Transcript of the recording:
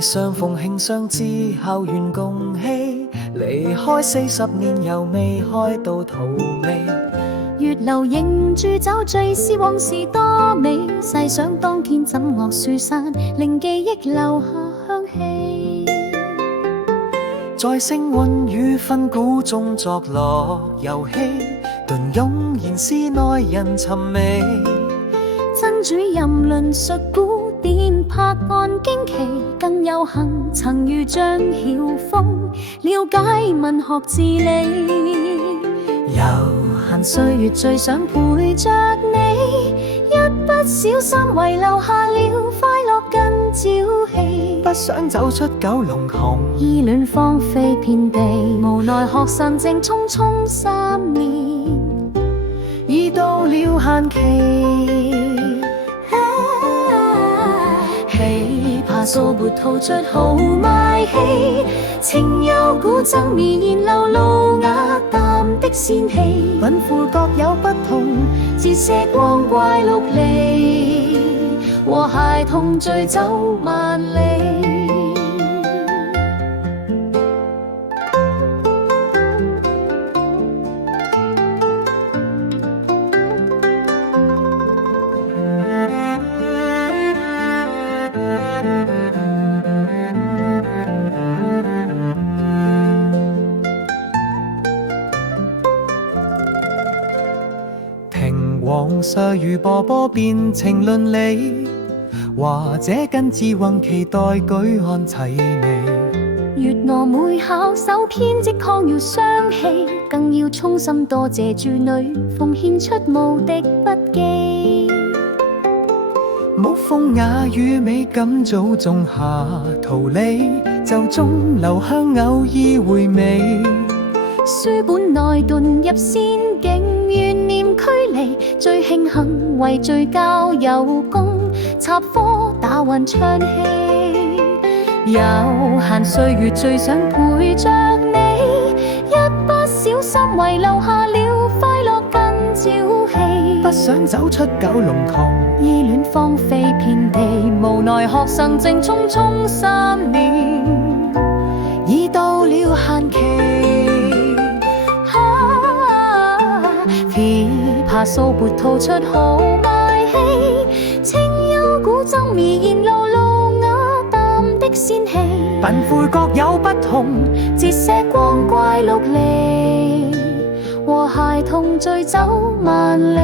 你相逢慶相知，校園共戲，離開40年又未開到荼蘼。月流映住酒醉，思往事多美。細想當天怎樂樹散，令記憶留下香氣。在星韻與分鼓中作樂遊戲，頓湧然使內人尋味。曾主任論述古典拍案驚奇，更有幸曾遇張曉風了解文學治理。悠閒歲月最想陪着你，一不小心遺留下了快樂跟朝氣。不想走出九龍塘，依戀荒廢遍地，無奈學生證匆匆3年，已到了限期。琵琶掃撥吐出豪邁氣，情幽古箏綿延流露雅淡的仙氣。稟賦各有不同，折射光怪陸離，和諧同醉走萬里。往事如波波變情倫理，或者跟志宏期待舉案齊眉。月娥每考首篇即抗要雙喜，更要衷心多謝諸女奉獻出無敵筆記。木風雅與美感早種下桃李，就中留香偶爾回味。書本內遁入仙境，怨念驅離，最慶幸為最交有功，插科打韻唱戲。悠閒歲月最想陪着你，一不小心遺留下了快樂跟朝氣。不想走出九龍塘，依戀荒廢遍地，無奈學生證匆匆3年，已到了限期。琵琶掃撥吐出豪邁氣，清幽古箏綿延流露雅淡的仙氣。稟賦各有不同，折射光怪陸離，和諧同醉走萬里。